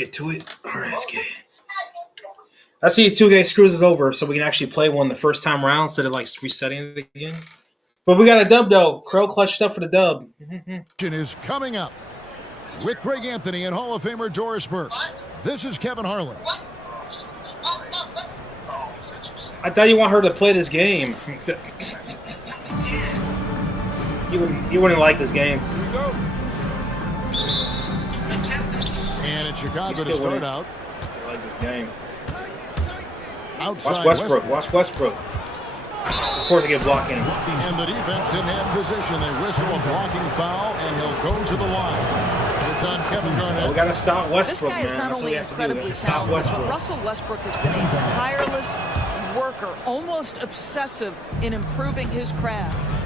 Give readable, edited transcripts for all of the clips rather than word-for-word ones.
get to it. All right, let's get it. I see 2K screws us over, so we can actually play one the first time around instead of like resetting it again. But we got a dub though. Crow clutch stuff for the dub. Is coming up with Greg Anthony and Hall of Famer Doris Burke. This is Kevin Harlan. I thought you want her to play this game. You wouldn't like this game. Here we go. And it's Chicago to start out. I like this game. Outside Watch Westbrook. Watch Westbrook. Of course, I get blocking. And the defense didn't have position. They whistle a blocking foul, and he'll go to the line. It's on Kevin Garnett. We got to stop Westbrook, man. That's what we have to do. We have to stop Westbrook. But Russell Westbrook has been a tireless worker, almost obsessive in improving his craft.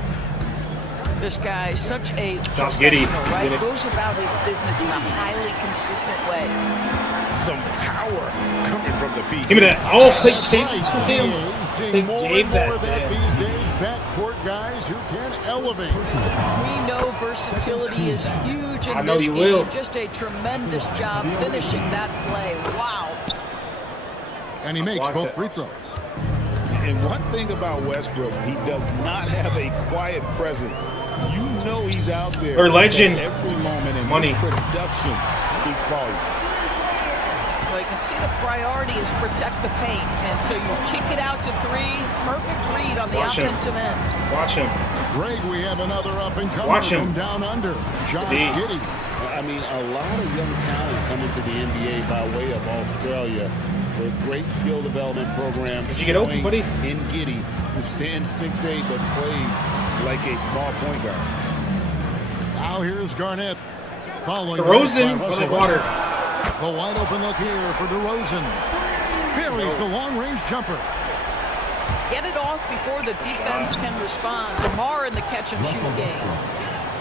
This guy is such a Giddy, right? Goes about his business in a highly consistent way. Some power coming from the beat. Give me that. Oh, they gave it to him. They gave that to him. These days, backcourt guys who can elevate. We know versatility is huge in I know this you game. will. Just a tremendous job finishing that play. Wow. And he makes both free throws. And one thing about Westbrook, he does not have a quiet presence. You know he's out there. Or legend. Every moment, and Money. his production speaks volumes. Well, you can see the priority is protect the paint, and so you kick it out to three. Perfect read on the offensive end. Watch him. Greg, we have another up-and-comer from down under, Josh Giddey. I mean, a lot of young talent coming to the NBA by way of Australia. With great skill development programs. Did you get open, buddy? In Giddey, who stands 6'8", but plays like a small point guard. Now here's Garnett. Following DeRozan, like water. The wide open look here for DeRozan. Buries the long-range jumper. Get it off before the defense can respond. DeMar in the catch-and-shoot game.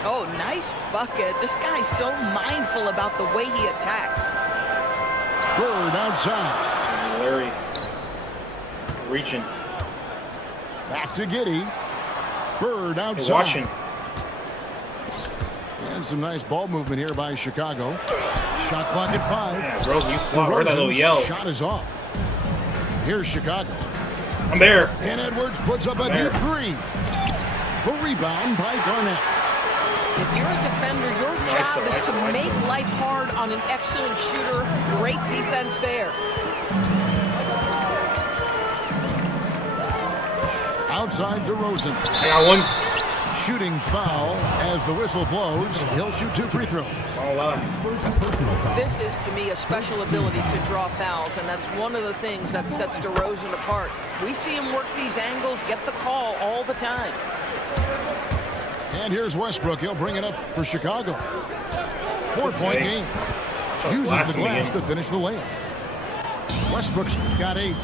Oh, nice bucket. This guy's so mindful about the way he attacks. Bird outside. Larry reaching. Back to Giddey. Bird outside. Hey, watching. And some nice ball movement here by Chicago. Shot clock at 5. Yeah, DeRozan, you fly. Where'd that little yell? Shot is off. Here's Chicago. I'm there. And Edwards puts up a deep three. The rebound by Garnett. If you're a defender, your job is to make life hard on an excellent shooter. Great defense there. Outside DeRozan. I got one. Shooting foul as the whistle blows. He'll shoot 2 free throws. This is, to me, a special ability to draw fouls, and that's one of the things that sets DeRozan apart. We see him work these angles, get the call all the time. And here's Westbrook. He'll bring it up for Chicago. 4-point game. Uses the glass to finish the layup. Westbrook's got 8.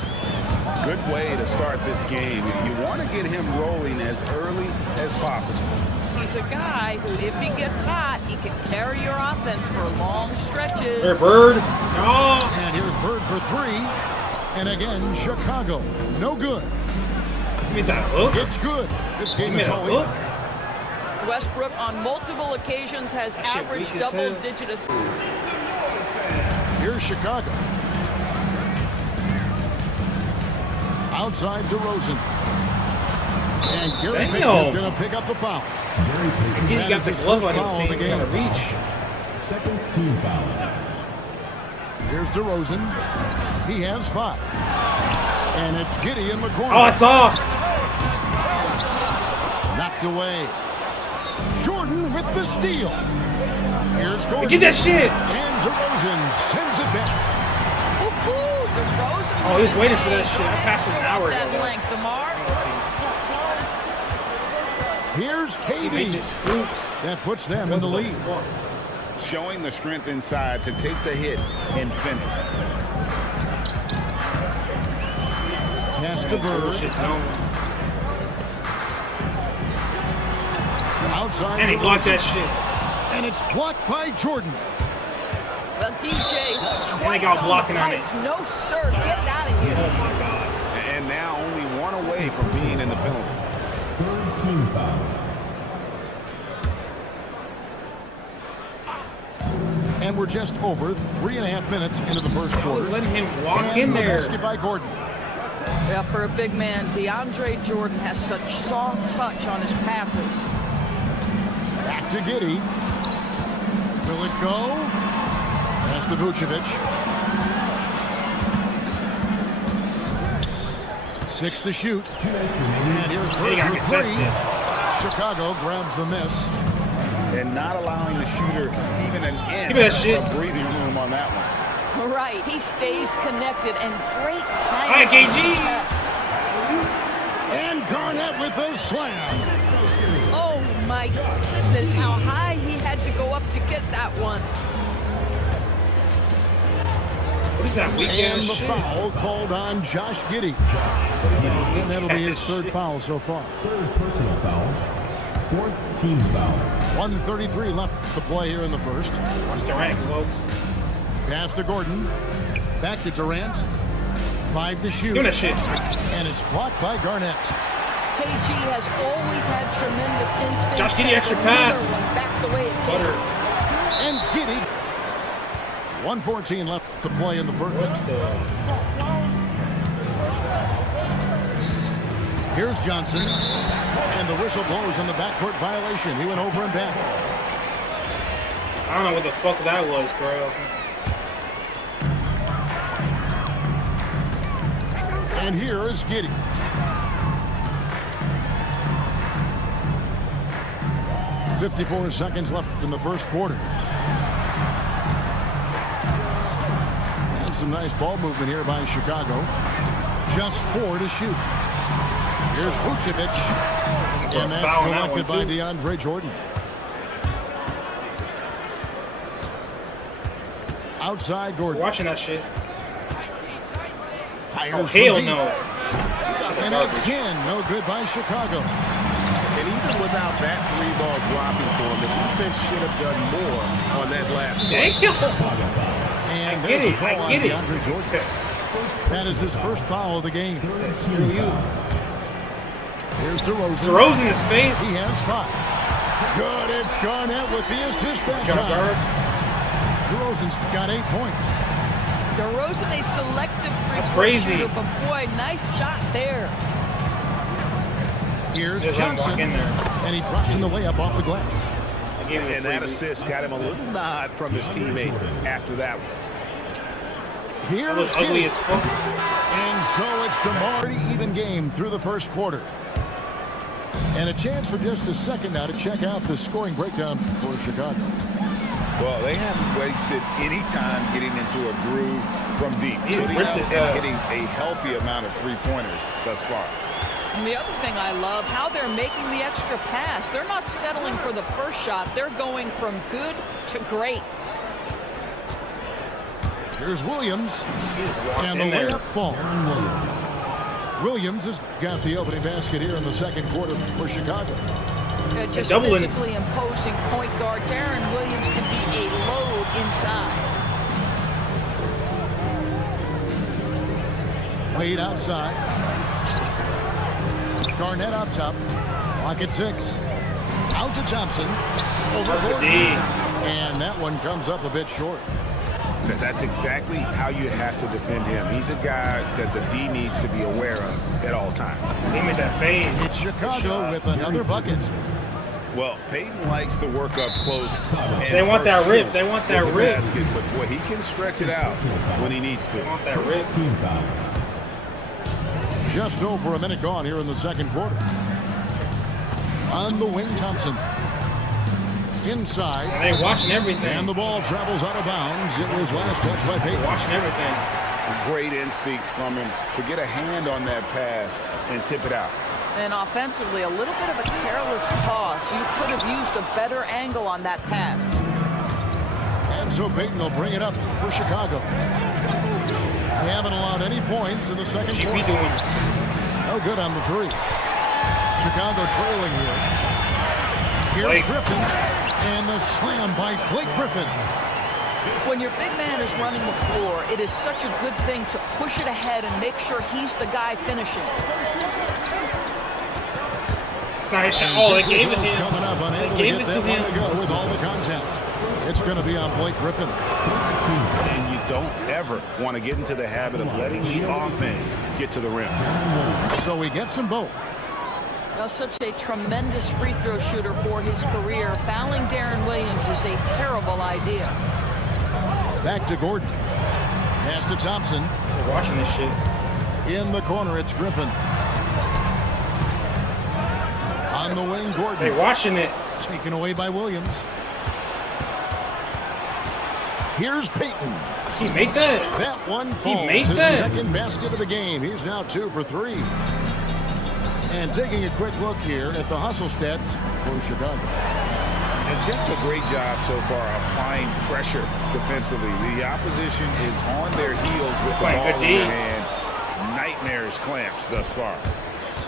Good way to start this game. You want to get him rolling as early as possible. He's a guy who, if he gets hot, he can carry your offense for long stretches. Here, Bird. No. And here's Bird for 3. And again, Chicago. No good. Give me that hook. It's good. This game is all hook. Westbrook on multiple occasions has averaged double-digit assists. Here's Chicago. Outside DeRozan. And Gary Payton is going to pick up the foul. He got the glove on his team. He got to reach. Second team foul. Here's DeRozan. He has 5. And it's Giddey in the corner. Oh, it's off. Knocked away. Jordan with the steal. Here's Gordon. Get that shit. And DeRozan sends it back. DeRozan. Oh, he was waiting for that shit. I passed it an hour ago. That length, DeMar. Here's He made KD. his scoops. That puts them in the lead. Showing the strength inside to take the hit and finish. Pass to Bird. Outside. And he blocked that shit. And it's blocked by Jordan. Well, DJ. And they got blocking on it. No, sir. Get it out of here. Oh, my God. And now only one away from being in the penalty. Third team foul. And we're just over 3.5 minutes into the first quarter. Letting him walk And in the there. basket by Gordon. Yeah, for a big man, DeAndre Jordan has such soft touch on his passes. Back to Giddey. Will it go? Pass to Vucevic. 6 to shoot. And here's He got for contested. 3. Chicago grabs the miss. And not allowing the shooter even an Give me that inch shit. of breathing room on that one. Right, he stays connected and great timing. Hi, KG. on the test. And Garnett with the slam. Oh my goodness, how high he had to go up to get that one. What is that weekend And the shit? foul called on Josh Giddey. And that'll be his third foul so far. Third personal foul. Fourth team foul. 1:33 left to play here in the first. Watch Durant, folks. Pass to Gordon. Back to Durant. 5 to shoot. Give me that shit. And it's blocked by Garnett. KG has always had tremendous instincts. Josh, get the extra and will never pass. run back the way it came. Butter. And Giddey. 1:14 left to play in the first. What the? Here's Johnson. And the whistle blows on the backcourt violation. He went over and back. I don't know what the fuck that was, bro. And here is Giddey. .54 seconds left in the first quarter. And some nice ball movement here by Chicago. Just 4 to shoot. Here's Vucevic. For a And that's foul on that collected by one, too. DeAndre Jordan. Outside Gordon. Watching that shit. Fires Oh, from hell deep. no. Shit, And garbage. again, no good by Chicago. And even without that 3-ball dropping for him, the defense should have done more on that last play. Damn. And I get there's a it. call I on get it. DeAndre Jordan. That is his first foul of the game. Said, screw you. Here's DeRozan. The rose in his face. He has 5. Good. It's Garnett with the assist that Jump time. guard. DeRozan's got 8 points. DeRozan, a selective That's three-point crazy. shooter, but boy, nice shot there. Here's Just let him Johnson. walk in there. And he drops in the layup off the glass. I gave him a And that freebie. assist got him a little nod from his teammate after that one. That Here's was ugly Giddey. as fuck. And so it's DeMar. Pretty even game through the first quarter. And a chance for just a second now to check out the scoring breakdown for Chicago. Well, they haven't wasted any time getting into a groove from deep. He Putting ripped up his and ass. getting a healthy amount of three-pointers thus far. And the other thing I love, how they're making the extra pass. They're not settling for the first shot. They're going from good to great. Here's Williams. He just walked And the in there. layup falls. Williams has got the opening basket here in the second quarter for Chicago. Just doubling. physically imposing point guard. Darren Williams can be a load inside. Wade outside. Garnett up top. Lock at 6. Out to Thompson. Over That's the Gordon. D. And that one comes up a bit short. That's exactly how you have to defend him. He's a guy that the D needs to be aware of at all times. He made that fade. It's Chicago with another bucket. Well, Peyton likes to work up close. They want that rip. They want that with the rip. basket, but boy, he can stretch it out when he needs I to. want that rip. Team foul. Just over a minute gone here in the second quarter. On the wing, Thompson. Inside. And they watching everything. And the ball travels out of bounds. It was last touched by Peyton. Watching everything. Great instincts from him to get a hand on that pass and tip it out. And offensively, a little bit of a careless toss. You could have used a better angle on that pass. And so Peyton will bring it up for Chicago. They haven't allowed any points in the second She be quarter. doing. No good on the 3. Chicago trailing here. Here's Blake. Griffin. And the slam by Blake Griffin. When your big man is running the floor, it is such a good thing to push it ahead and make sure he's the guy finishing. Nice shot. Oh, they gave it to Coming up, him. unable They gave to it get to that one to him. go with all the contact. It's going to be on Blake Griffin. And you don't ever want to get into the habit of letting the offense get to the rim. So he gets them both. Such a tremendous free throw shooter for his career. Fouling Darren Williams is a terrible idea. Back to Gordon. Pass to Thompson. They're watching this shit. In the corner, it's Griffin. On the wing, Gordon. They're watching it. Taken away by Williams. Here's Payton. He made that. That one He falls. made His that. second basket of the game. He's now 2 for 3. And taking a quick look here at the hustle stats for Chicago. And just a great job so far applying pressure defensively. The opposition is on their heels with the ball in their hand. Nightmarish clamps thus far.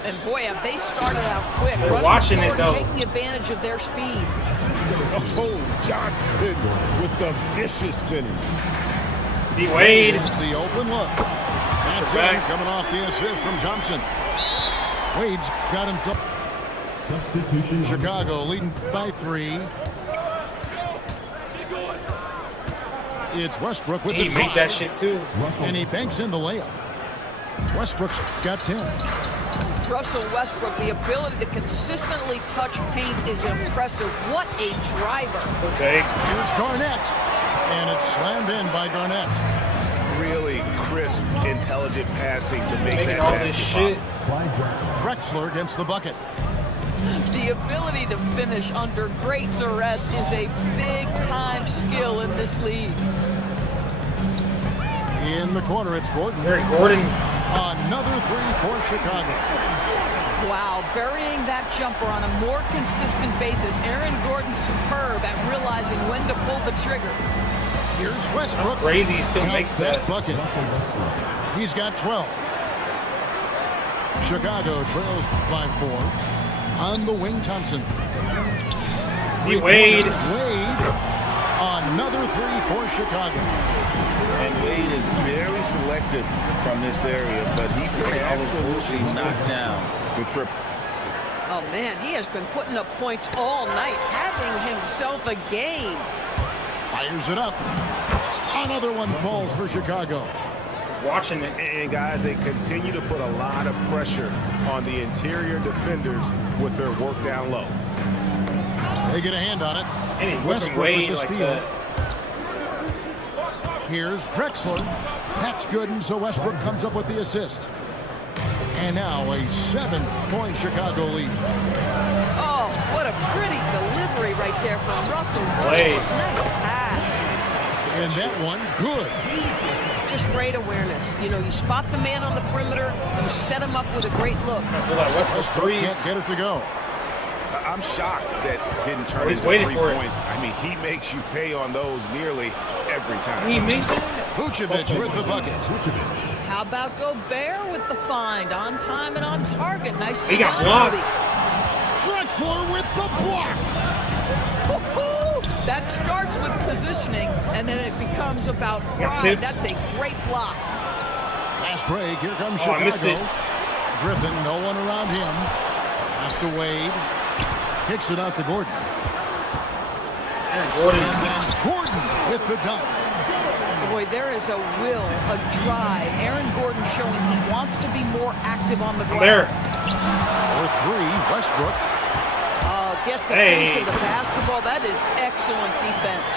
And boy, have they started out quick. They're watching it, though. Taking advantage of their speed. Oh, Johnson with the vicious finish. D-Wade. It's the open look. That's back. coming off the assist from Johnson. Wade's got himself. Substitution. Chicago leading by 3. It's Westbrook with He the made drive. that shit too. And he banks in the layup. Westbrook's got 10. Russell Westbrook, the ability to consistently touch paint is impressive. What a driver. Good take. Here's Garnett. And it's slammed in by Garnett. Really crisp, intelligent passing to make Making that all basket this shit. possible. Clyde Drexler. Drexler against the bucket. The ability to finish under great duress is a big-time skill in this league. In the corner, it's Gordon. There's Gordon. Another 3 for Chicago. Wow, burying that jumper on a more consistent basis. Aaron Gordon superb at realizing when to pull the trigger. Here's Westbrook. That's crazy. He still Counts makes that. bucket. Russell Westbrook. He's got 12. Chicago trails by 4. On the wing, Thompson. D-Wade. Wade. Another 3 for Chicago. And Wade is very selective from this area, but he can absolutely knock down the triple. Oh, man, he has been putting up points all night, having himself a game. Fires it up. Another one falls for Chicago. He's watching it. And guys, they continue to put a lot of pressure on the interior defenders with their work down low. They get a hand on it. And he's whipping Westbrook Wade with the like steal. that. Here's Drexler. That's good, and so Westbrook comes up with the assist. And now a 7-point Chicago lead. Oh, what a pretty delivery right there from Russell Play. Westbrook. Nice pass. And that one, good. Just great awareness. You know, you spot the man on the perimeter, you set him up with a great look. Well, that Westbrook threes. Can't get it to go. I'm shocked that didn't turn He's into waiting 3 for it. points. I mean, he makes you pay on those nearly every time. He made that. Vucevic with the bucket. How about Gobert with the find? On time and on target. Nice. He got blocked. Drexler with the block. Woo-hoo! That starts with positioning, and then it becomes about Got pride. tipped. That's a great block. Fast break. Here comes Oh, Chicago. I missed it. Griffin, no one around him. Pass to Wade. Kicks it out to Gordon. Aaron Gordon. And then Gordon with the dunk. Boy, there is a will, a drive. Aaron Gordon showing he wants to be more active on the glass. There. For 3, Westbrook. Gets a Hey. piece of the basketball. That is excellent defense.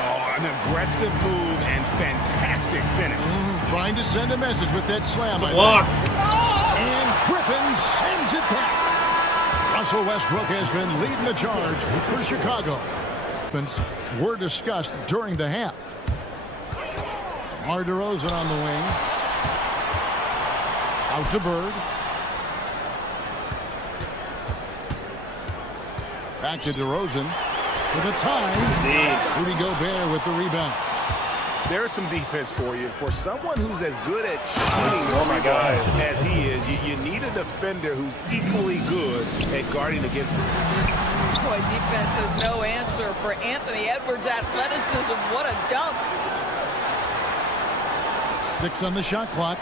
Oh, an aggressive move and fantastic finish. Trying to send a message with that slam. I Block. think. And Griffin sends it back. Russell Westbrook has been leading the charge for Chicago. Were discussed during the half. DeMar DeRozan on the wing. Out to Bird. Back to DeRozan for the tie. Indeed. Rudy Gobert with the rebound. There's some defense for you. For someone who's as good at shooting Oh my God. as he is, you need a defender who's equally good at guarding against him. Boy, defense has no answer for Anthony Edwards' athleticism. What a dunk. 6 on the shot clock.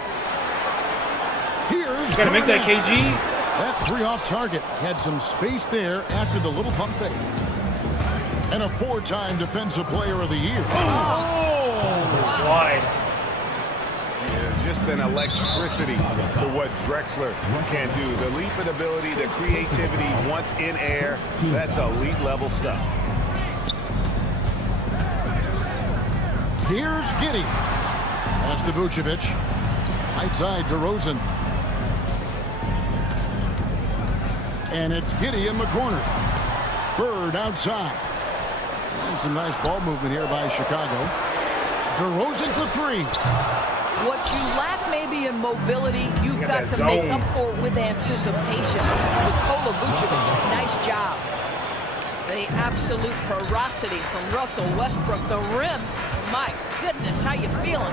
Here's You gotta make that, Garnett. KG. That 3 off target. Had some space there after the little pump fake. And a 4-time Defensive Player of the Year. Slide. Yeah, just an electricity to what Drexler can do. The leaping ability, the creativity once in air, that's elite level stuff. Here's Giddey. Pass to Vucevic. Right side to Rosen. And it's Giddey in the corner. Bird outside. And some nice ball movement here by Chicago. DeRozan for 3. What you lack maybe in mobility, you've got to make up for with anticipation. Nikola Vucevic, nice job. The absolute ferocity from Russell Westbrook. The rim, my goodness, how you feeling?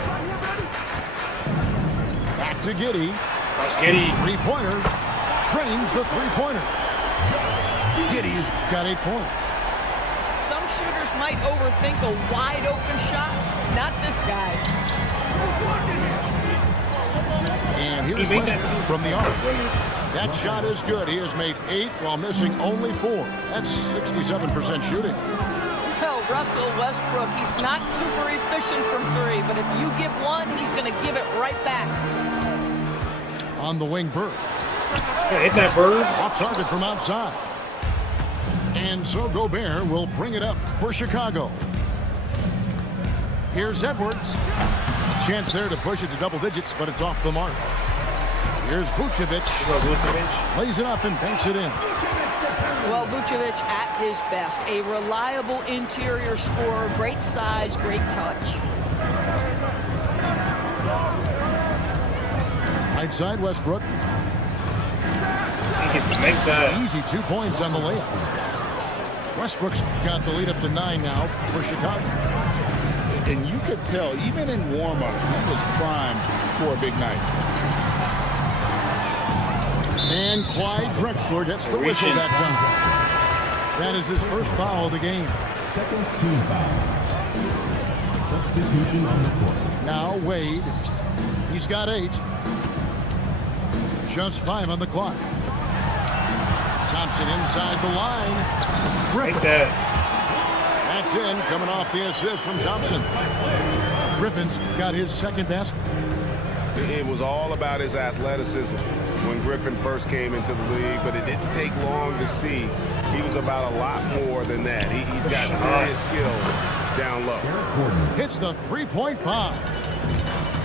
Back to Giddey. Watch Giddey. Three-pointer. Trains the three-pointer. Giddey's got 8 points. Some shooters might overthink a wide-open shot. Not this guy. And here's Westbrook from the arc. That shot is good. He has made 8 while missing only 4. That's 67% shooting. Well, Russell Westbrook, he's not super efficient from 3, but if you give one, he's going to give it right back. On the wing, Bird. Yeah, hit that Bird. Off target from outside. And so Gobert will bring it up for Chicago. Here's Edwards. Chance there to push it to double digits, but it's off the mark. Here's Vucevic. Lays it up and banks it in. Well, Vucevic at his best. A reliable interior scorer. Great size, great touch. Right side, Westbrook. He gets to make that. Easy 2 points on the layup. Westbrook's got the lead up to 9 now for Chicago. And you could tell, even in warm-ups, he was primed for a big night. And Clyde Drexler gets the whistle that time. That is his first foul of the game. Second team foul. Substitution on the court. Now Wade. He's got 8. Just 5 on the clock. Thompson inside the line. Break that. That's in, coming off the assist from Thompson. Griffin's got his second basket. It was all about his athleticism when Griffin first came into the league, but it didn't take long to see he was about a lot more than that. He's got serious skills down low. Hits the three-point bomb.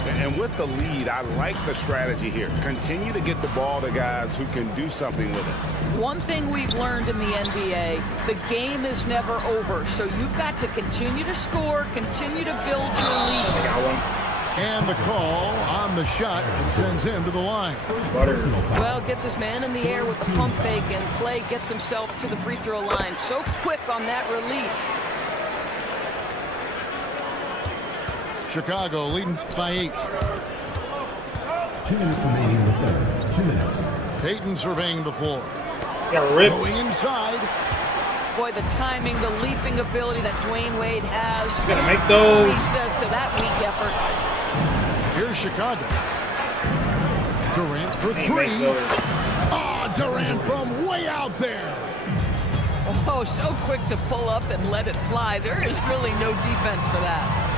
And with the lead, I like the strategy here. Continue to get the ball to guys who can do something with it. One thing we've learned in the NBA, the game is never over. So you've got to continue to score, continue to build your lead. I got one. And the call on the shot and sends him to the line. Well, gets his man in the air with the pump fake, and Clay gets himself to the free throw line. So quick on that release. Chicago leading by 8. 2 minutes remaining in the third. 2 minutes. Payton surveying the floor. Got ripped. Going inside. Boy, the timing, the leaping ability that Dwayne Wade has. He's going to make those. He says to that weak effort. Here's Chicago. Durant for 3. He makes those. Oh, Durant from way out there. Oh, so quick to pull up and let it fly. There is really no defense for that.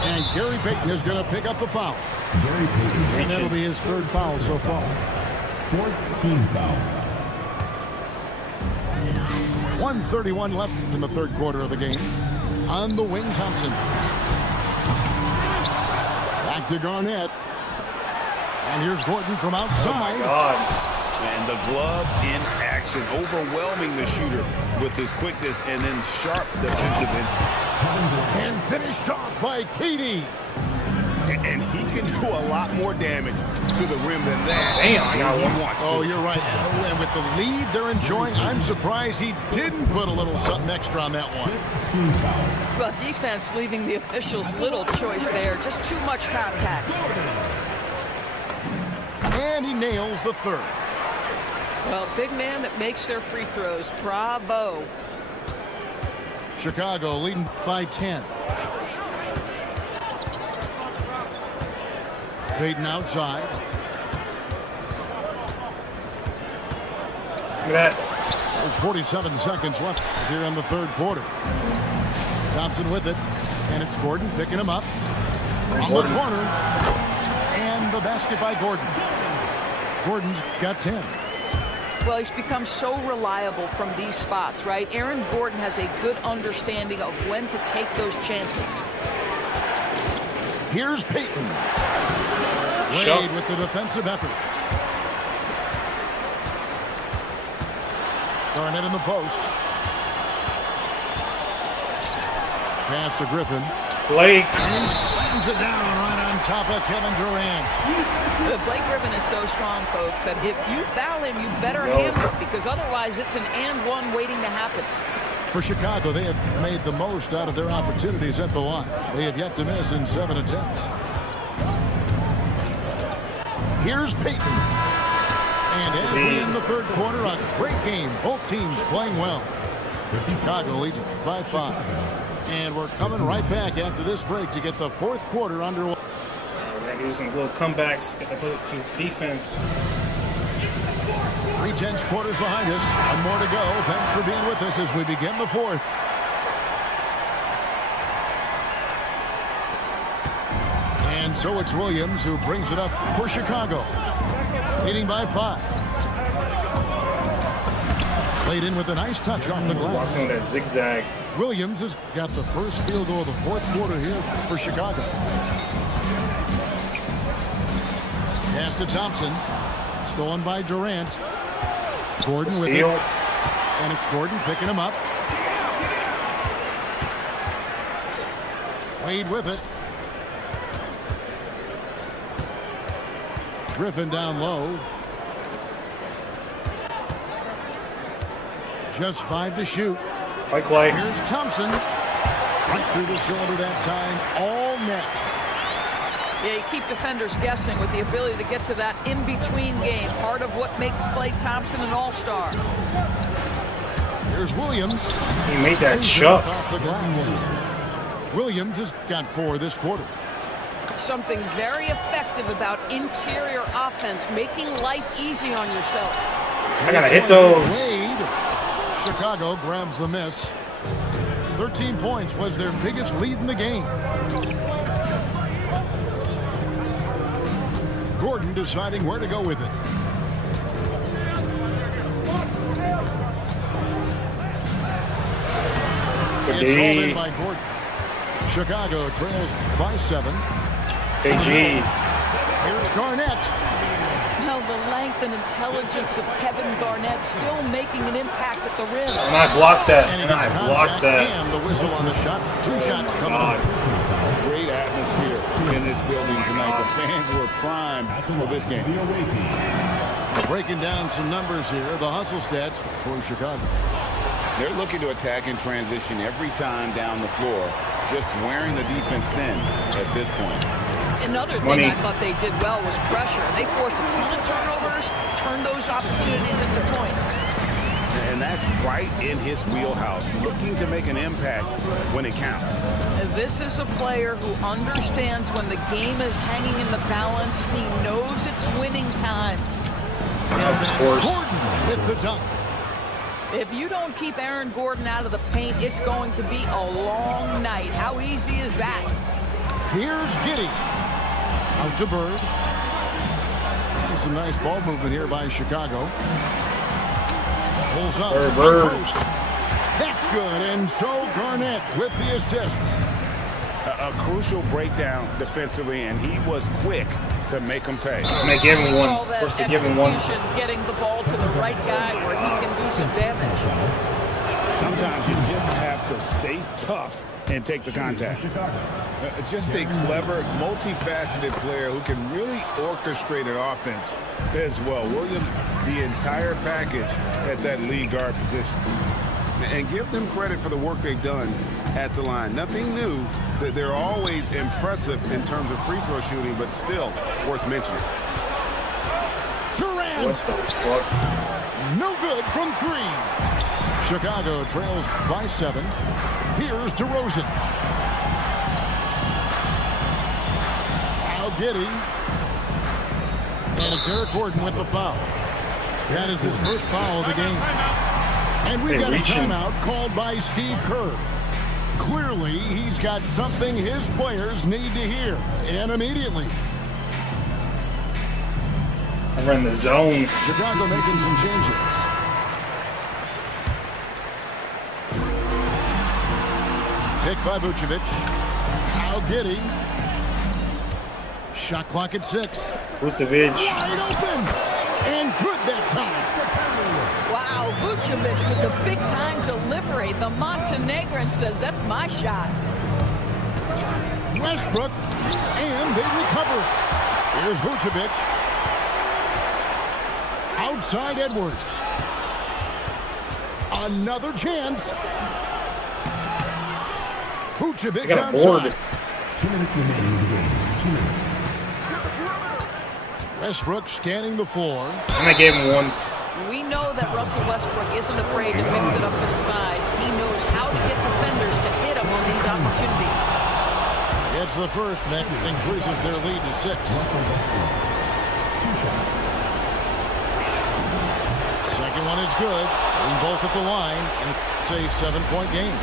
And Gary Payton is going to pick up the foul. Gary Payton. And that'll be his 3rd foul so far. 4th team foul. 1:31 left in the 3rd quarter of the game. On the wing, Thompson. Back to Garnett. And here's Gordon from outside. Oh, my God. And the glove in action, overwhelming the shooter with his quickness and then sharp defensive instinct. And finished off by KD. And he can do a lot more damage to the rim than that. Damn, I got one. Oh, you're right. Oh, and with the lead they're enjoying, I'm surprised he didn't put a little something extra on that one. Team foul. Well, defense leaving the officials little choice there. Just too much contact. And he nails the 3rd. Well, big man that makes their free throws. Bravo. Chicago leading by 10. Payton outside. Look at that. There's 47 seconds left here in the third quarter. Thompson with it, and it's Gordon picking him up. On the corner, and the basket by Gordon. Gordon's got 10. Well, he's become so reliable from these spots, right? Aaron Gordon has a good understanding of when to take those chances. Here's Payton. Wade with the defensive effort. Garnett in the post. Pass to Griffin. Blake. And he slams it down right on top of Kevin Durant. Blake Griffin is so strong, folks, that if you foul him, you better handle it, because otherwise it's an and one waiting to happen. For Chicago, they have made the most out of their opportunities at the line. They have yet to miss in 7 attempts. Here's Payton. And as we end the third quarter, a great game. Both teams playing well. Chicago leads by 5. And we're coming right back after this break to get the fourth quarter underway. We're going to do some little comebacks. Got to put some defense. 3/10 quarters behind us. One more to go. Thanks for being with us as we begin the fourth. And so it's Williams who brings it up for Chicago. Leading by 5. Played in with a nice touch off the glass. Watching that zigzag. Williams has got the first field goal of the fourth quarter here for Chicago. Pass to Thompson. Stolen by Durant. Gordon with it. And it's Gordon picking him up. Wade with it. Griffin down low. Just 5 to shoot. By Clay. Here's Thompson. Right through the shoulder that time. All net. Yeah, you keep defenders guessing with the ability to get to that in-between game. Part of what makes Klay Thompson an all-star. Here's Williams. He made that shot. Off the glass. Williams has got 4 this quarter. Something very effective about interior offense, making life easy on yourself. I got to hit those. Wade. Chicago grabs the miss. 13 points was their biggest lead in the game. Gordon deciding where to go with it. It's hauled in by Gordon. Chicago trails by 7. KG. Here's Garnett. Well, the length and intelligence of Kevin Garnett still making an impact at the rim. And I blocked that. And I blocked that. And the whistle on the shot. 2 shots coming up. Great atmosphere in this building tonight. The fans were primed for this game. Breaking down some numbers here. The hustle stats for Chicago. They're looking to attack in transition every time down the floor, just wearing the defense thin at this point. Another thing I thought they did well was pressure. They forced a ton of turnovers, turned those opportunities into points. And that's right in his wheelhouse, looking to make an impact when it counts. And this is a player who understands when the game is hanging in the balance. He knows it's winning time. Of course. Gordon with the dunk. If you don't keep Aaron Gordon out of the paint, it's going to be a long night. How easy is that? Here's Giddey. Out to Bird. And some nice ball movement here by Chicago. Pulls up. Bird. That's good. And so Garnett with the assist. A crucial breakdown defensively, and he was quick to make him pay. I'm going to give him one. First to give him one. Getting the ball to the right guy where he can do some damage. Sometimes you just have to stay tough and take the contact. Just a clever, multifaceted player who can really orchestrate an offense as well. Williams, the entire package at that lead guard position. And give them credit for the work they've done at the line. Nothing new. They're always impressive in terms of free throw shooting, but still worth mentioning. Durant. What the fuck? No good from 3. Chicago trails by 7. Here's DeRozan. Now Giddey. And it's Eric Gordon with the foul. That is his first foul of the game. And we've got a timeout called by Steve Kerr. Clearly, he's got something his players need to hear, and immediately. I run the zone. Chicago making some changes. Pick by Vucevic. Now Giddey. Shot clock at 6. Vucevic. Wide open. And good that time. Wow, Vucevic with the big-time delivery. The Montenegrin says, that's my shot. Westbrook. And they recover. Here's Vucevic. Outside Edwards. Another chance. Vucevic got a board. outside. 2 minutes remaining in the game. 2 minutes. Westbrook scanning the floor. And I gave him one. We know that Russell Westbrook isn't afraid to mix it up inside. He knows how to get defenders to hit him on these opportunities. It's the first, and that increases their lead to 6. Russell Westbrook. 2 shots. Second one is good. Being both at the line, and it's a 7-point game.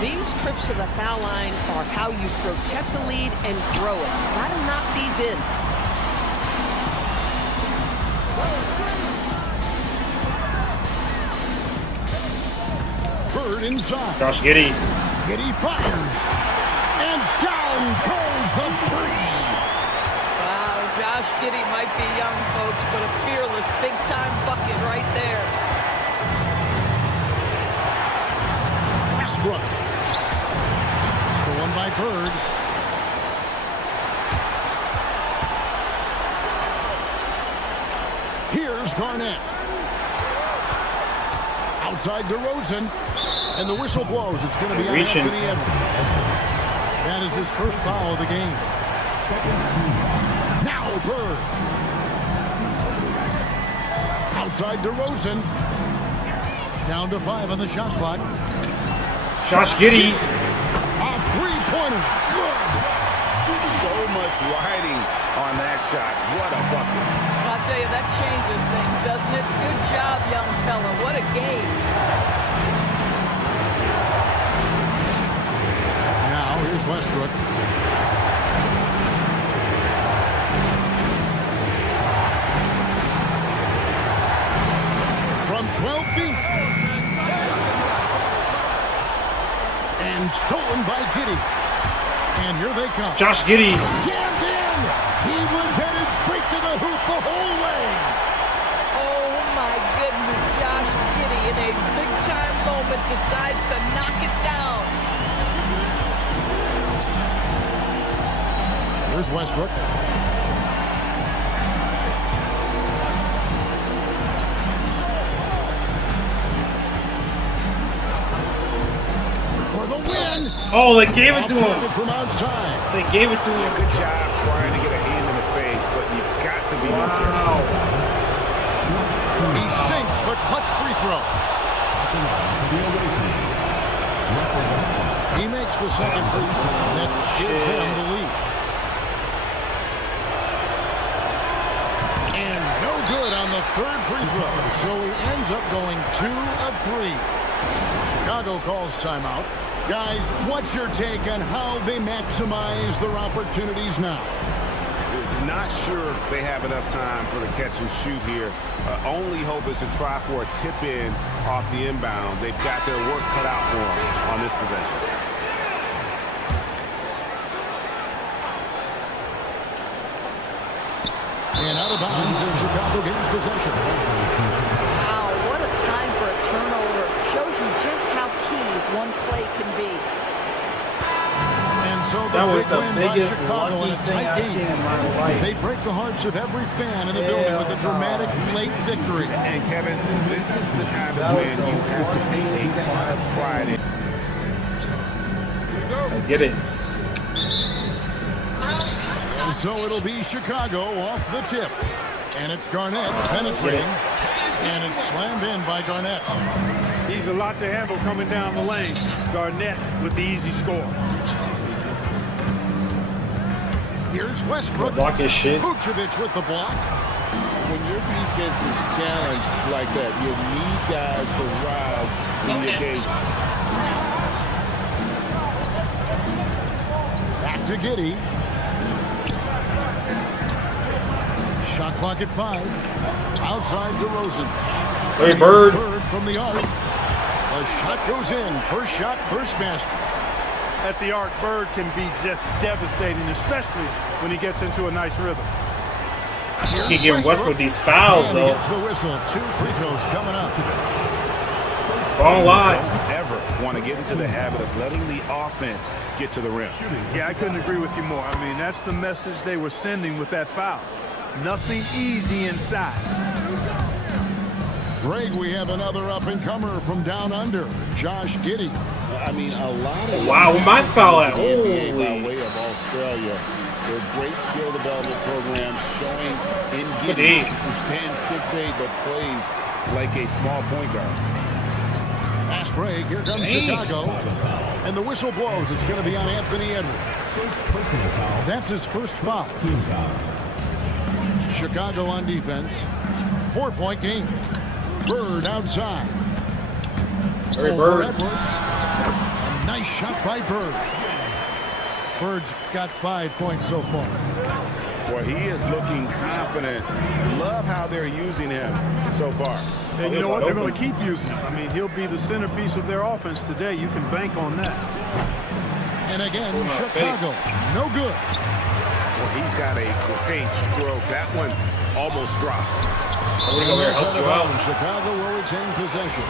These trips to the foul line are how you protect the lead and grow it. Gotta knock these in. Bird inside. Josh Giddey. Giddey fires. And down goes the three. Wow, Josh Giddey might be young, folks, but a fearless big-time bucket right there. Westbrook. Stolen by Bird. Here's Garnett. Outside DeRozan. And the whistle blows. It's going to be Reaching. Anthony Edwards. That is his first foul of the game. Second team foul. Now Bird. Outside DeRozan. Down to 5 on the shot clock. Josh Giddey. A three-pointer. Good. So much riding on that shot. What a bucket. I'll tell you, that changes things, doesn't it? Good job, young fella. What a game. Now here's Westbrook. From 12 feet. And stolen by Giddey. And here they come. Josh Giddey. Jammed in. He was headed straight to the hoop the whole way. Oh, my goodness, Josh Giddey in a big-time moment decides to knock it down. Here's Westbrook. For the win. Oh, they gave it to him. From outside. They gave it to him. Good job trying to get a hand in the face, but you've got to be more careful. He sinks the clutch free throw. The away team. Russell Westbrook. He makes the second free throw. That gives him the lead. And no good on the third free throw. So he ends up going 2 of 3. Chicago calls timeout. Guys, what's your take on how they maximize their opportunities now? Not sure they have enough time for the catch and shoot here. Only hope is to try for a tip in off the inbound. They've got their work cut out for them on this possession. And out of bounds as Chicago gains possession. Wow, what a time for a turnover. Shows you just how key one play can be. And so That was the big win by biggest Chicago lucky in a thing tight I've game. seen in my life. They break the hearts of every fan in the building with a dramatic late victory. And Kevin, this is the kind That of was win the you have to take luckiest a thing ton I've of seen. pride in. Let's get it. And so it'll be Chicago off the tip. And it's Garnett penetrating. And it's slammed in by Garnett. He's a lot to handle coming down the lane. Garnett with the easy score. Here's Westbrook. Block his shit. Vucevic with the block. when your defense is challenged like that, you need guys to rise to the occasion. Back to Giddey. Shot clock at 5. Outside DeRozan. Larry Bird. Bird from the arc. The shot goes in. First shot, first basket. At the arc, Bird can be just devastating, especially when he gets into a nice rhythm. Keep giving Westbrook these fouls, And though. he gets the whistle. 2 free throws coming up. Wrong line. Don't ever want to get into the habit of letting the offense get to the rim. Yeah, I couldn't agree with you more. I mean, that's the message they were sending with that foul. Nothing easy inside. Greg, we have another up-and-comer from down under, Josh Giddey. I mean, a lot of Wow, where my foul at? the NBA by Holy. way of Australia. Their great skill development programs showing in Good Giddey, D. who stands 6'8" but plays like a small point guard. Fast break. Here comes Dang. Chicago. And the whistle blows. It's going to be on Anthony Edwards. First personal foul. That's his first foul. Team foul. Chicago on defense. 4-point game. Bird outside. Larry Over Bird. Edwards. A nice shot by Bird. Bird's got 5 points so far. Boy, he is looking confident. Love how they're using him so far. And you know what? They're going to keep using him. I mean, he'll be the centerpiece of their offense today. You can bank on that. And again, my Chicago. face. No good. Well, he's got a great stroke. That one almost dropped. I'm gonna go there and help you out. Chicago will retain possession.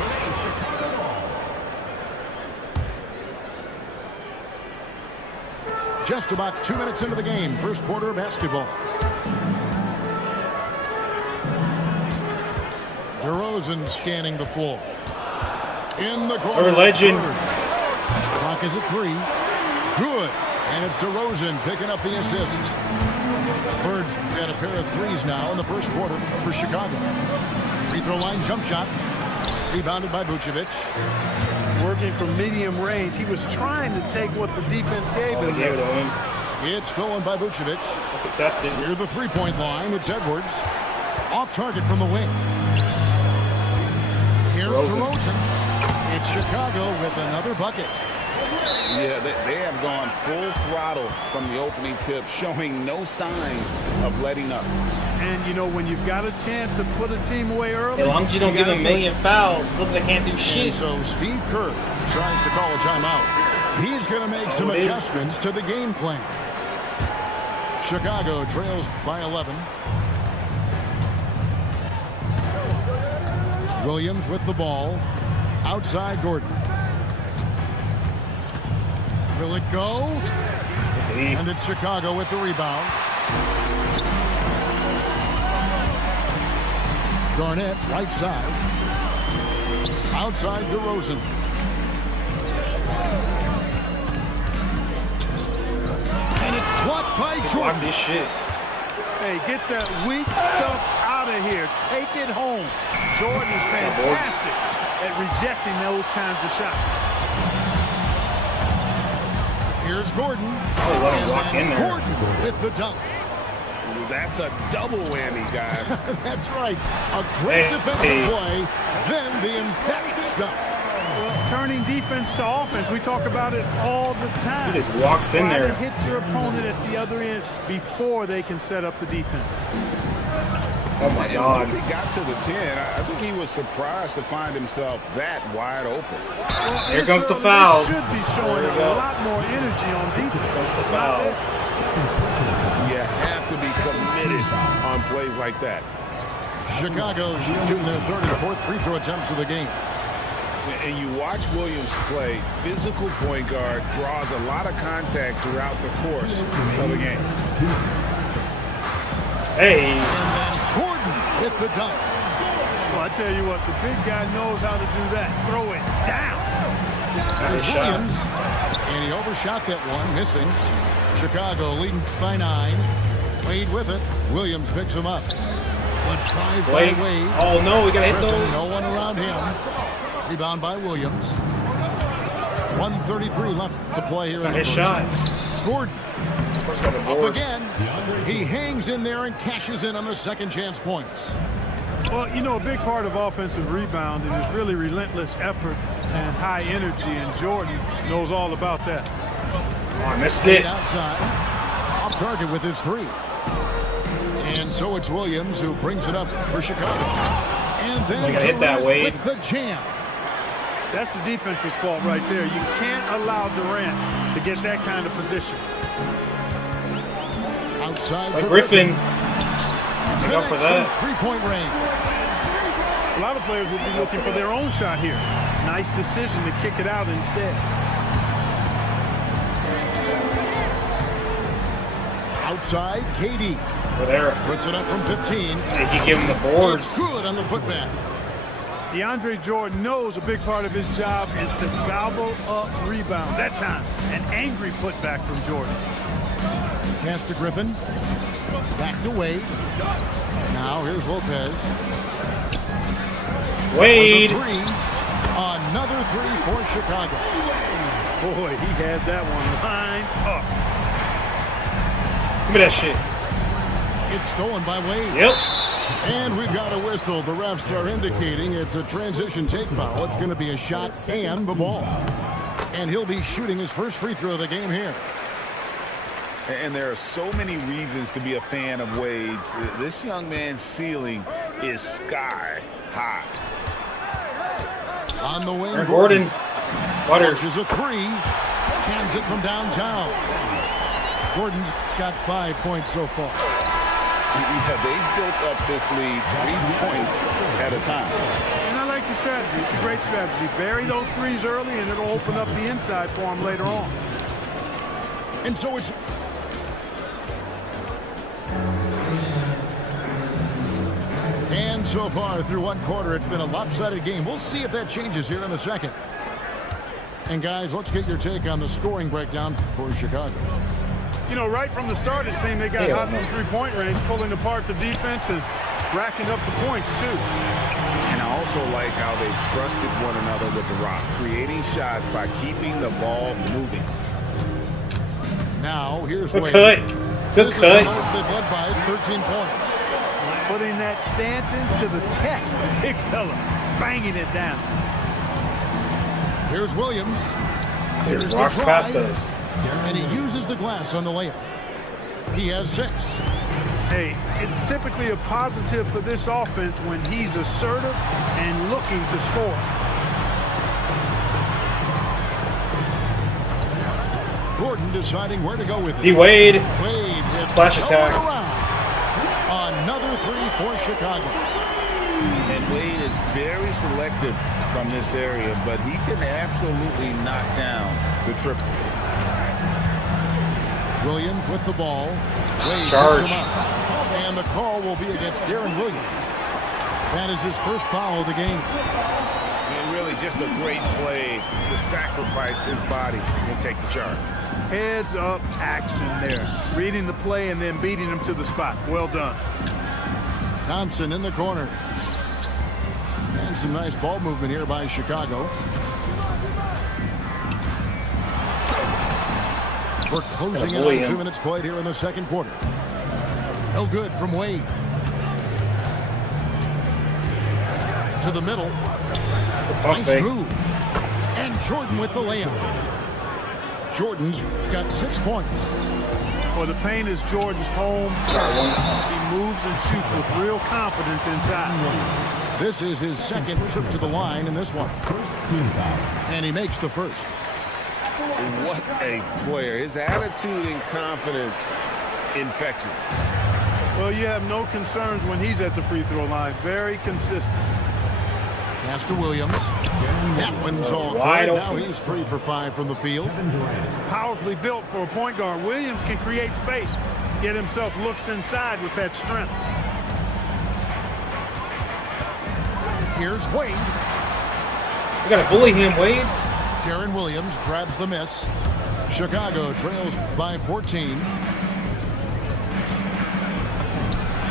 Just about 2 minutes into the game. First quarter of basketball. DeRozan scanning the floor. In the corner. Our legend. Clock is at 3. Good. And it's DeRozan picking up the assist. Bird's got a pair of threes now in the first quarter for Chicago. Free throw line jump shot. Rebounded by Vucevic. Working from medium range, he was trying to take what the defense gave They him. gave it to him. It's stolen by Vucevic. Let's get tested. Near the three-point line, it's Edwards. Off target from the wing. Here's DeRozan. It's Chicago with another bucket. Yeah, they have gone full throttle from the opening tip, showing no signs of letting up. And, you know, when you've got a chance to put a team away early, As long as you don't give gotta them a million fouls, look, they can't do And shit. so Steve Kerr tries to call a timeout. He's going to make some it is. adjustments to the game plan. Chicago trails by 11. Williams with the ball. Outside Gordon. Will it go? And it's Chicago with the rebound. Garnett, right side. Outside DeRozan. And it's blocked by Block Jordan. this shit. Hey, get that weak stuff out of here. Take it home. Jordan is fantastic at rejecting those kinds of shots. Here's Gordon. Oh, let him walk in there. Gordon with the dunk. That's a double whammy, guys. That's right. A great defensive play. Then the emphatic dunk. Well, turning defense to offense, we talk about it all the time. He just walks in Try to there. hit your opponent at the other end before they can set up the defense. Oh my And God. once he got to the 10, I think he was surprised to find himself that wide open. Well, Here they comes the certainly fouls. should be showing There we a go. lot more energy on defense. Comes the fouls. You have to be committed on plays like that. Chicago shooting their third and fourth free throw attempts of the game. And you watch Williams play, physical point guard, draws a lot of contact throughout the course of the game. Hey. And then Gordon with the dunk. Well, I tell you what, the big guy knows how to do that. Throw it down. There's Nice shot. Williams. And he overshot that one, missing. Chicago leading by 9. Wade with it. Williams picks him up. A drive by Wade. Wade. Oh no, we gotta hit Griffin, those. no one around him. Rebound by Williams. 1:33 left to play here. Not in the his first. shot. Gordon. Up board. again. He hangs in there and cashes in on the second chance points. Well, you know, a big part of offensive rebounding is really relentless effort and high energy, and Jordan knows all about that. Oh, I missed it. Outside, off target with his three. And so it's Williams who brings it up for Chicago. And then gotta hit that, Wade. with the jam. That's the defense's fault right there. You can't allow Durant to get that kind of position. Outside Like for Griffin. Griffin. Go for that. Three-point range. A lot of players will be looking for their own shot here. Nice decision to kick it out instead. Outside, KD. We're there. Puts it up from 15. They can give him the boards. It's good on the putback. DeAndre Jordan knows a big part of his job is to gobble up rebounds. That time, an angry putback from Jordan. Pass to Griffin. Back to Wade. Now here's Lopez. Wade. Another three for Chicago. Boy, he had that one lined up. Give me that shit. It's stolen by Wade. Yep. And we've got a whistle. The refs are indicating it's a transition take foul. It's going to be a shot and the ball. And he'll be shooting his first free throw of the game here. And there are so many reasons to be a fan of Wade's. This young man's ceiling is sky high. On the wing, Gordon. Butter. launches a three. Hands it from downtown. Gordon's got 5 points so far. Yeah, they built up this lead 3 points at a time. And I like the strategy. It's a great strategy. Bury those threes early, and it'll open up the inside for him later on. And so it's... And so far through one quarter, it's been a lopsided game. We'll see if that changes here in a second. And guys, let's get your take on the scoring breakdown for Chicago. You know, right from the start, it seemed they got hot in the three-point range, pulling apart the defense and racking up the points, too. And I also like how they trusted one another with the rock, creating shots by keeping the ball moving. Now, here's Good Wade. cut. Good This is cut. the most they've led by 13 points. Putting that Stanton to the test, the big fella, banging it down. Here's Williams. Just the walks drive, past us. And he uses the glass on the layup. He has 6. Hey, it's typically a positive for this offense when he's assertive and looking to score. Gordon deciding where to go with it. D-Wade. Wade is Splash going attack. around. Another three for Chicago. And Wade is very selective from this area, but he can absolutely knock down the triple. Williams with the ball. Wade Charge. picks him up. And the call will be against Darren Williams. That is his first foul of the game. And really just a great play to sacrifice his body and take the charge. Heads up action there. Reading the play and then beating him to the spot. Well done. Thompson in the corner. And some nice ball movement here by Chicago. We're closing in on 2 minutes played here in the second quarter. No good from Wade. To the middle. Nice move. And Jordan with the layup. Jordan's got 6 points. Well, the paint is Jordan's home turf. He moves and shoots with real confidence inside. This is his second trip to the line in this one. First team foul. And he makes the first. What a player. His attitude and confidence, infectious. Well, you have no concerns when he's at the free throw line. Very consistent. Pass to Williams. That one's all Wide good. open. Now he's 3 for 5 from the field. Powerfully built for a point guard. Williams can create space. Get himself looks inside with that strength. Here's Wade. We gotta bully him, Wade. Darren Williams grabs the miss. Chicago trails by 14.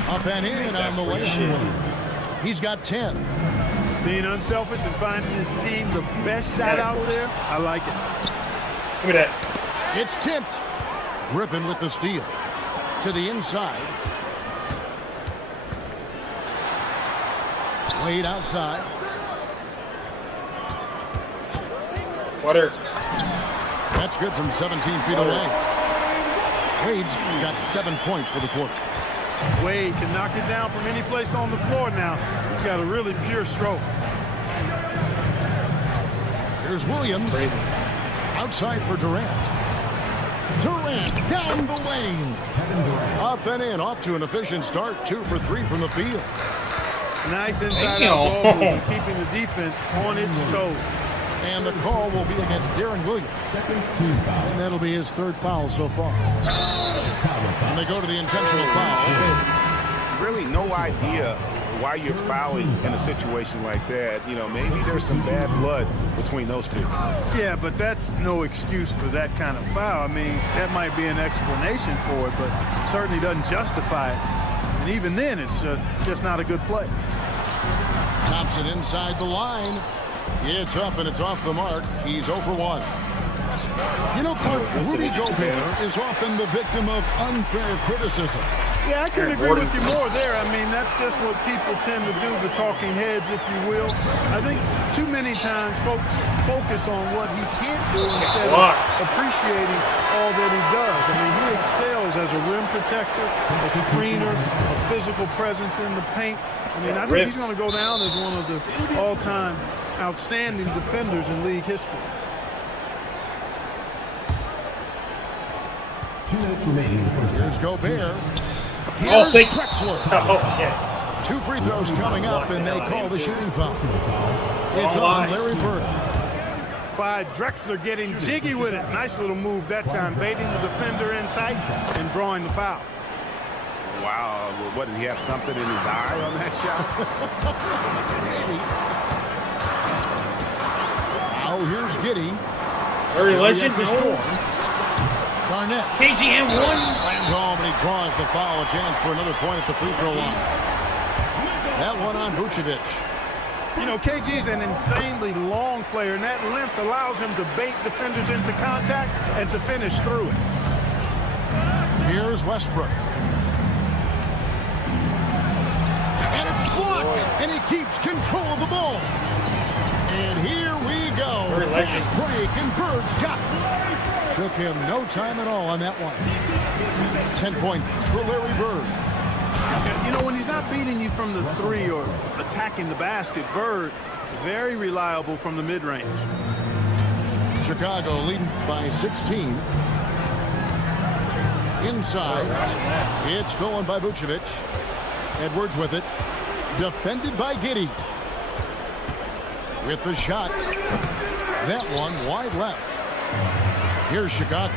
Up and in on the way. He's got 10. Being unselfish and finding his team the best shot out there, I like it. Give me that. It's tipped. Griffin with the steal. To the inside. Wade outside. Water. That's good from 17 feet away. Wade's got 7 points for the quarter. Wade can knock it down from any place on the floor now. He's got a really pure stroke. Here's Williams. Outside for Durant. Durant down the lane. Up and in, off to an efficient start. 2 for 3 from the field. Nice inside out ball move, keeping the defense on its toes. And the call will be against Darren Williams. And that'll be his 3rd foul so far. And they go to the intentional foul. Really no idea why you're fouling in a situation like that. You know, maybe there's some bad blood between those two. Yeah, but that's no excuse for that kind of foul. I mean, that might be an explanation for it, but certainly doesn't justify it. And even then, it's just not a good play. Thompson inside the line. It's up and it's off the mark. He's 0 for 1. You know, Clark, Rudy Gobert is often the victim of unfair criticism. Yeah, I couldn't agree with you more there. I mean, that's just what people tend to do, the talking heads, if you will. I think too many times folks focus on what he can't do instead of appreciating all that he does. I mean, he excels as a rim protector, a screener, a physical presence in the paint. I mean, I think he's going to go down as one of the all-time outstanding defenders in league history. 2 minutes remaining in the first. Here's Gobert. Oh, thank you. Okay. 2 free throws coming up, and they call the shooting foul. It's on Larry Bird. Clyde Drexler getting jiggy with it. Nice little move that time, baiting the defender in tight and drawing the foul. Wow, what, did he have something in his eye on that shot? Maybe. Now here's Giddey. Larry Legend. Garnett. KGM 1. Slammed home, and he draws the foul. A chance for another point at the free throw line. That one on Vucevic. You know, KG's an insanely long player, and that length allows him to bait defenders into contact and to finish through it. Here's Westbrook. And it's blocked, and he keeps control of the ball. And here we go. Break, and Bird's got it. Took him no time at all on that one. 10 points for Larry Bird. You know, when he's not beating you from the 3 or attacking the basket, Bird, very reliable from the mid-range. Chicago leading by 16. Inside. It's stolen by Vucevic. Edwards with it. Defended by Giddey. With the shot. That one wide left. Here's Chicago.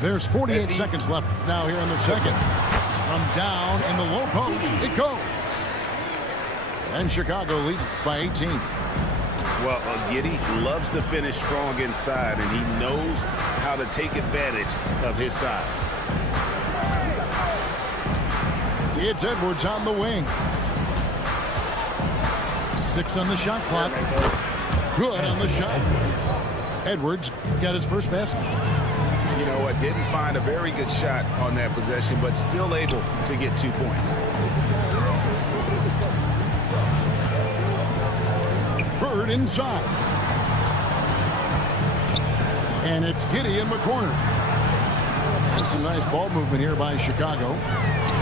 There's 48 seconds left now here in the second. From down in the low post, it goes. And Chicago leads by 18. Well, Giddey loves to finish strong inside, and he knows how to take advantage of his size. It's Edwards on the wing. 6 on the shot clock. Good on the shot. Edwards got his first basket. You know what? Didn't find a very good shot on that possession, but still able to get 2 points. Bird inside. And it's Giddey in the corner. And some nice ball movement here by Chicago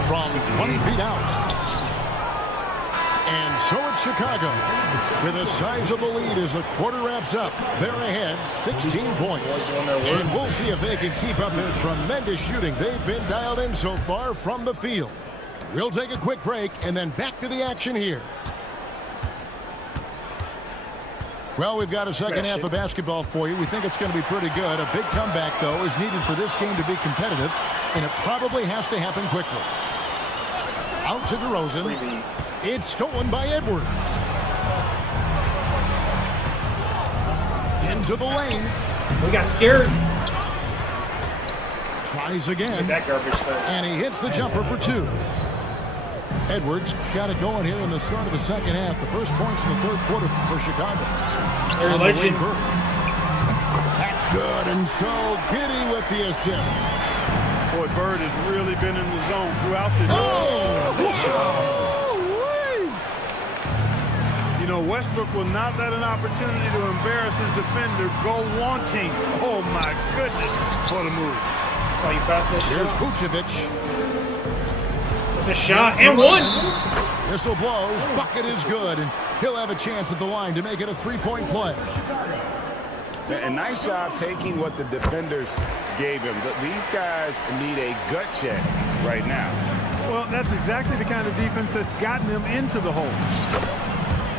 from 20 feet out. And so it's Chicago with a sizable lead as the quarter wraps up. They're ahead 16 points. And we'll see if they can keep up their tremendous shooting. They've been dialed in so far from the field. We'll take a quick break and then back to the action here. Well, we've got a second half of basketball for you. We think it's going to be pretty good. A big comeback, though, is needed for this game to be competitive, and it probably has to happen quickly. Out to DeRozan. It's stolen by Edwards. Into the lane. We got scared. Tries again. That garbage stuff. And he hits the jumper for 2. Edwards got it going here in the start of the second half. The first points in the third quarter for Chicago. Legend. Good, and so Giddy with the assist. Boy, Bird has really been in the zone throughout this. You know, Westbrook will not let an opportunity to embarrass his defender go wanting. Oh, my goodness. What a move. That's how you pass that shit. Here's Vucevic. That's a shot and one. Whistle blows. Bucket is good, and he'll have a chance at the line to make it a three-point play. A nice job taking what the defenders gave him. But these guys need a gut check right now. Well, that's exactly the kind of defense that's gotten them into the hole.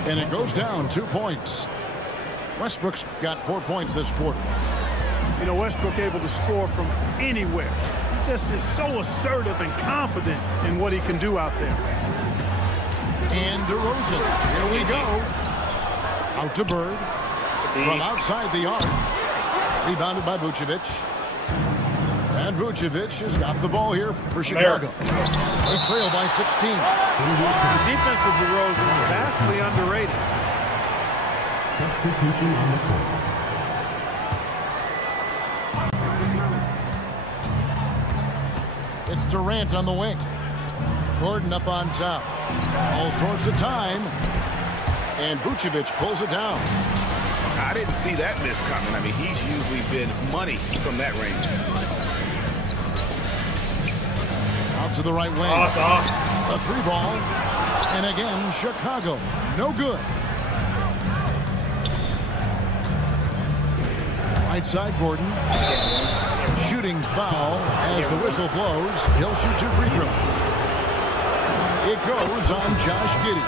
And it goes down 2 points. Westbrook's got 4 points this quarter. You know, Westbrook able to score from anywhere. He just is so assertive and confident in what he can do out there. And DeRozan. Here we go. Out to Bird. From outside the arc. Rebounded by Vucevic. And Vucevic has got the ball here for Chicago. They trail by 16. The defense of DeRozan is vastly underrated. Substitution on the court. It's Durant on the wing. Gordon up on top. All sorts of time. And Vucevic pulls it down. I didn't see that miss coming. I mean, he's usually been money from that range. Out to the right wing. Oh, it's off. A three ball. And again, Chicago. No good. Right side, Gordon. Shooting foul as the whistle blows. He'll shoot 2 free throws. It goes on Josh Giddey.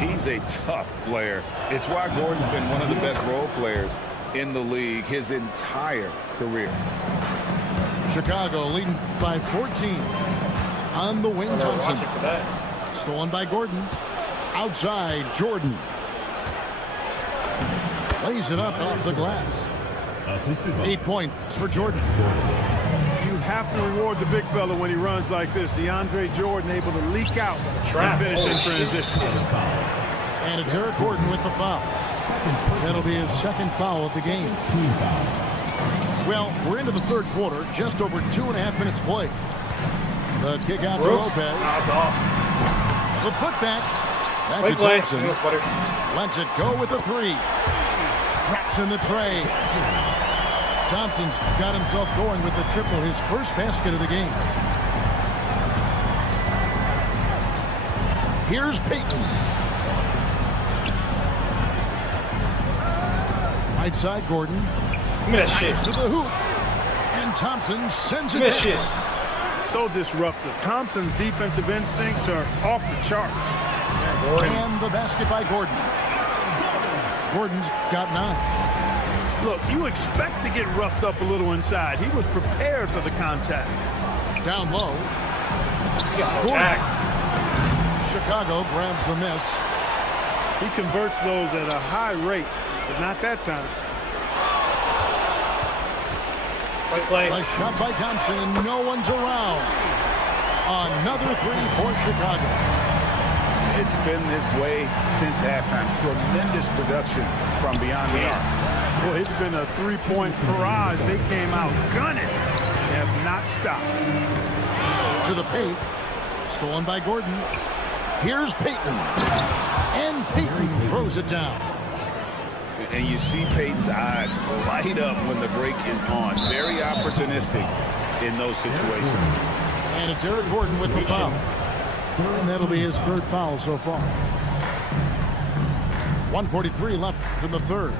He's a tough player. It's why Gordon's been one of the best role players in the league his entire career. Chicago leading by 14. On the wing, Thompson. For that. Stolen by Gordon. Outside, Jordan. Lays it up off the glass. 8 points for Jordan. You have to reward the big fella when he runs like this. DeAndre Jordan able to leak out and finish in transition. And it's Eric Gordon with the foul. That'll be his second foul of the game. Well, we're into the third quarter. Just over 2.5 minutes played. The kick out to Lopez. That's off. The putback. Back to Play. Thompson. Lets it go with the three. Traps in the tray. Thompson's got himself going with the triple, his first basket of the game. Here's Payton. Right side, Gordon. Give me that shit. To the hoop. And Thompson sends it Give me that down. shit. So disruptive. Thompson's defensive instincts are off the charts. And the basket by Gordon. Gordon's got 9. Look, you expect to get roughed up a little inside. He was prepared for the contact. Down low. Attacked. Chicago grabs the miss. He converts those at a high rate, but not that time. Play. A shot by Thompson. No one's around. Another three for Chicago. It's been this way since halftime. Tremendous production from beyond the arc. Well, it's been a three-point barrage. They came out gunning. They have not stopped. To the paint. Stolen by Gordon. Here's Payton. And Payton throws it down. And you see Payton's eyes light up when the break is on. Very opportunistic in those situations. And it's Eric Gordon with the foul. And that'll be his third foul so far. 1:43 left in the third.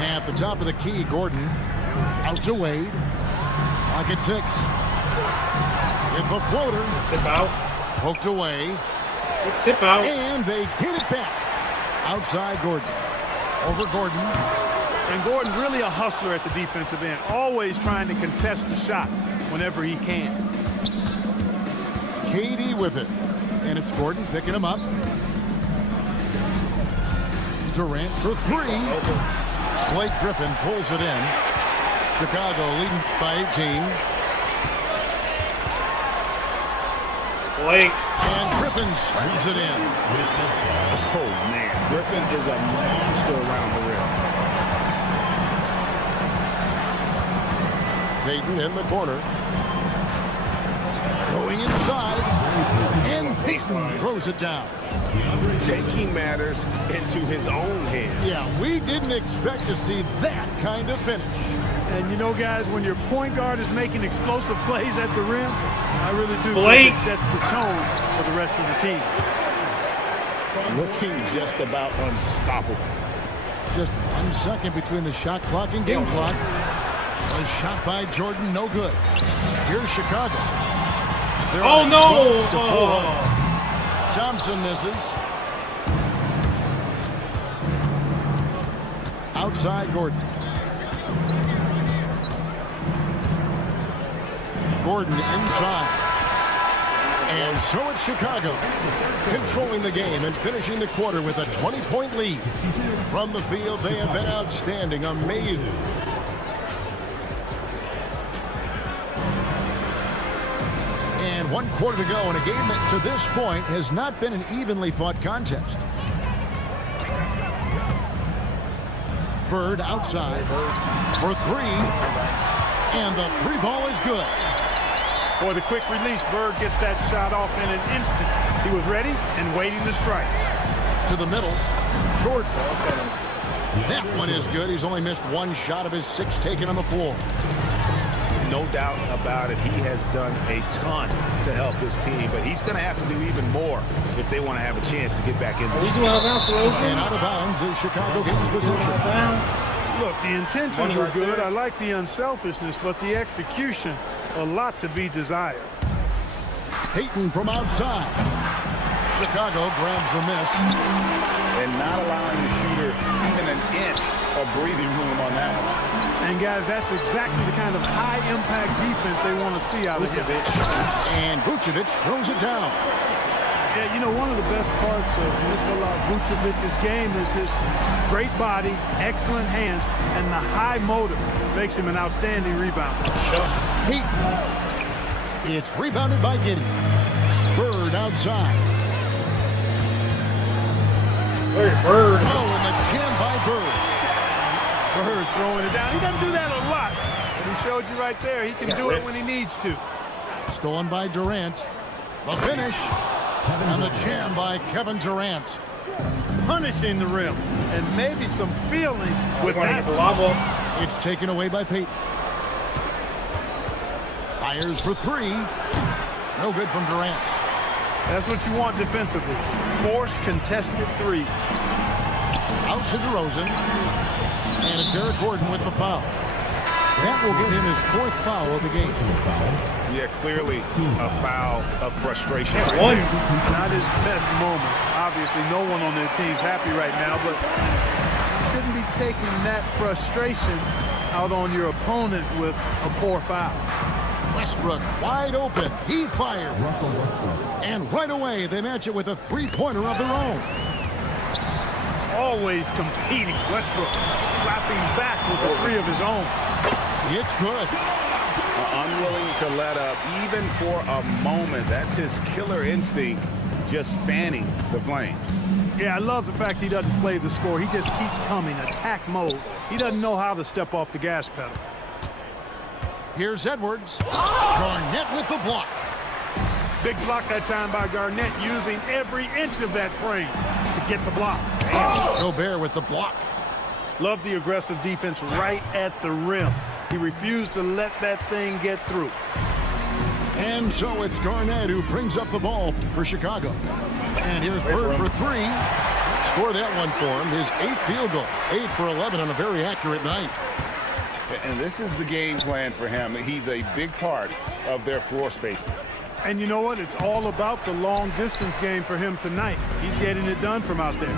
At the top of the key, Gordon. Out to Wade. Pocket 6. With the floater. Tip out. Poked away. Tip out. And they get it back. Outside Gordon. Over Gordon. And Gordon really a hustler at the defensive end. Always trying to contest the shot whenever he can. KD with it. And it's Gordon picking him up. Durant for 3. Blake Griffin pulls it in. Chicago leading by 18. Blake. And Griffin slams it in. Oh, man. Griffin is a monster around the rim. Payton in the corner. Going inside. And Payton throws it down. Taking matters into his own hands. Yeah, we didn't expect to see that kind of finish. And you know, guys, when your point guard is making explosive plays at the rim, I really do Blake think it sets the tone for the rest of the team. Looking just about unstoppable. Just 1 second between the shot clock and game clock. A shot by Jordan, no good. Here's Chicago. They're Oh, no! 12-4. Thompson misses. Outside Gordon. Gordon inside. And so it's Chicago controlling the game and finishing the quarter with a 20-point lead. From the field, they have been outstanding, amazing. And 1 quarter to go in a game that to this point has not been an evenly fought contest. Bird outside for 3. And the 3 ball is good. Boy, the quick release, Bird gets that shot off in an instant. He was ready and waiting to strike. To the middle. Short. That one is good. He's only missed 1 shot of his 6 taken on the floor. No doubt about it. He has done a ton to help his team, but he's going to have to do even more if they want to have a chance to get back in this. We do out of bounds, Rosen. And out of bounds is Chicago gains position. Look, the intentions were good. I like the unselfishness, but the execution, a lot to be desired. Payton from outside. Chicago grabs the miss. And not allowing the shooter even an inch of breathing room on that one. And, guys, that's exactly the kind of high-impact defense they want to see out of him. And Vucevic throws it down. Yeah, you know, one of the best parts of Nikola Vucevic's game is his great body, excellent hands, and the high motor makes him an outstanding rebounder. Payton. It's rebounded by Giddey. Bird outside. Bird. Oh, and the jam by Bird. Bird throwing it down. He doesn't do that a lot, but he showed you right there. He can do it when he needs to. Stolen by Durant. The finish. And the jam by Kevin Durant. Punishing the rim. And maybe some feelings with that. It's taken away by Payton. Fires for 3. No good from Durant. That's what you want defensively. Force contested threes. Out to DeRozan. And it's Eric Gordon with the foul. That will get him his 4th foul of the game. Yeah, clearly a foul of frustration. Not his best moment. Obviously, no one on their team's happy right now, but you shouldn't be taking that frustration out on your opponent with a poor foul. Westbrook wide open. He fires. Russell Westbrook. And right away, they match it with a 3-pointer of their own. Always competing. Westbrook clapping back with a 3 of his own. It's good. Unwilling to let up even for a moment. That's his killer instinct, just fanning the flames. Yeah, I love the fact he doesn't play the score. He just keeps coming, attack mode. He doesn't know how to step off the gas pedal. Here's Edwards. Garnett with the block. Big block that time by Garnett, using every inch of that frame to get the block. Gobert with the block. Love the aggressive defense right at the rim. He refused to let that thing get through. And so it's Garnett who brings up the ball for Chicago. And here's Bird for 3. Score that one for him. His 8th field goal. 8 for 11 on a very accurate night. And this is the game plan for him. He's a big part of their floor spacing. And you know what? It's all about the long distance game for him tonight. He's getting it done from out there.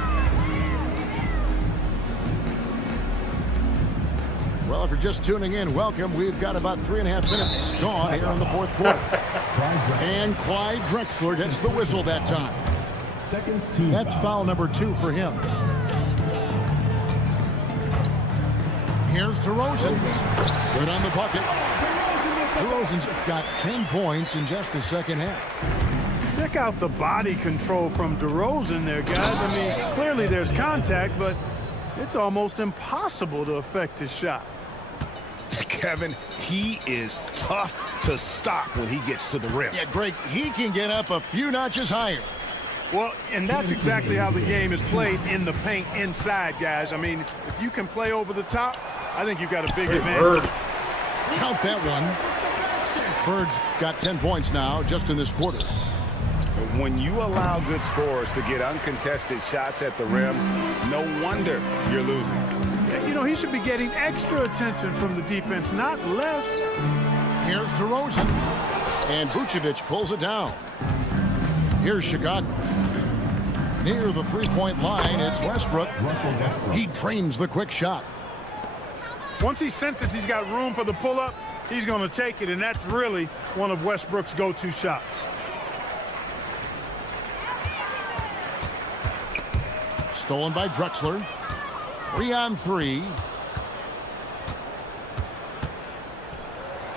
Well, if you're just tuning in, welcome. We've got about 3.5 minutes gone here in the 4th quarter. And Clyde Drexler gets the whistle that time. That's foul number 2 for him. Here's DeRozan. Good on the bucket. DeRozan's got 10 points in just the second half. Check check out the body control from DeRozan there, guys. I mean, clearly there's contact, but it's almost impossible to affect his shot. Kevin, he is tough to stop when he gets to the rim. Yeah, Greg, he can get up a few notches higher. Well, and that's exactly how the game is played in the paint inside, guys. I mean, if you can play over the top, I think you've got a big advantage. Count that one. Bird's got 10 points now just in this quarter. When you allow good scorers to get uncontested shots at the rim, no wonder you're losing. You know, he should be getting extra attention from the defense, not less. Here's DeRozan. And Vucevic pulls it down. Here's Chicago. Near the three-point line, it's Westbrook. He drains the quick shot. Once he senses he's got room for the pull-up, he's going to take it, and that's really one of Westbrook's go-to shots. Stolen by Drexler. 3-on-3.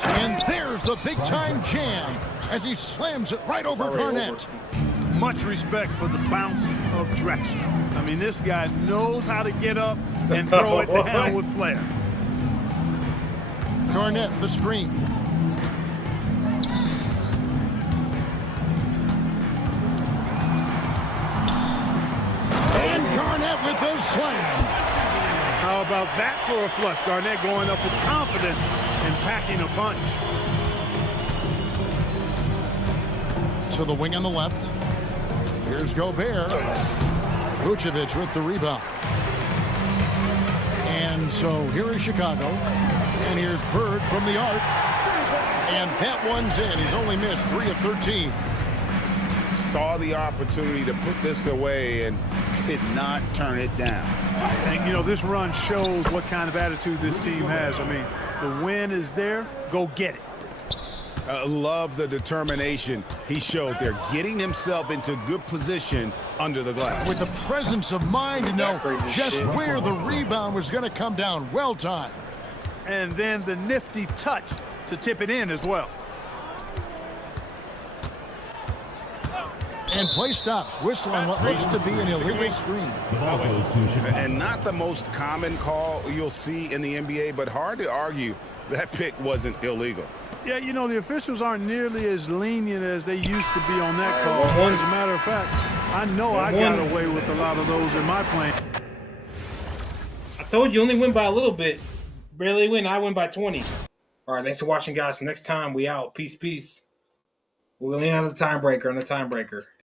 And there's the big-time jam as he slams it right over Garnett. Much respect for the bounce of Drexler. I mean, this guy knows how to get up and throw it down with flair. Garnett, the screen. And Garnett with the slam. How about that for a flush? Garnett going up with confidence and packing a punch. To the wing on the left. Here's Gobert. Vucevic with the rebound. And so here is Chicago. And here's Bird from the arc. And that one's in. He's only missed 3 of 13. Saw the opportunity to put this away and did not turn it down. And, you know, this run shows what kind of attitude this team has. I mean, the win is there. Go get it. Love the determination he showed there, getting himself into good position under the glass. With the presence of mind to know just where the rebound was going to come down. Well timed. And then the nifty touch to tip it in as well. And play stops. Whistle on what looks to be an illegal screen. The ball goes to Chicago. And not the most common call you'll see in the NBA, but hard to argue that pick wasn't illegal. Yeah, you know, the officials aren't nearly as lenient as they used to be on that call. As a matter of fact, I know I got away with a lot of those in my playing. I told you, only win by a little bit. Barely win. I win by 20. All right, thanks for watching, guys. Next time, we out. Peace, peace. We'll end on the tiebreaker.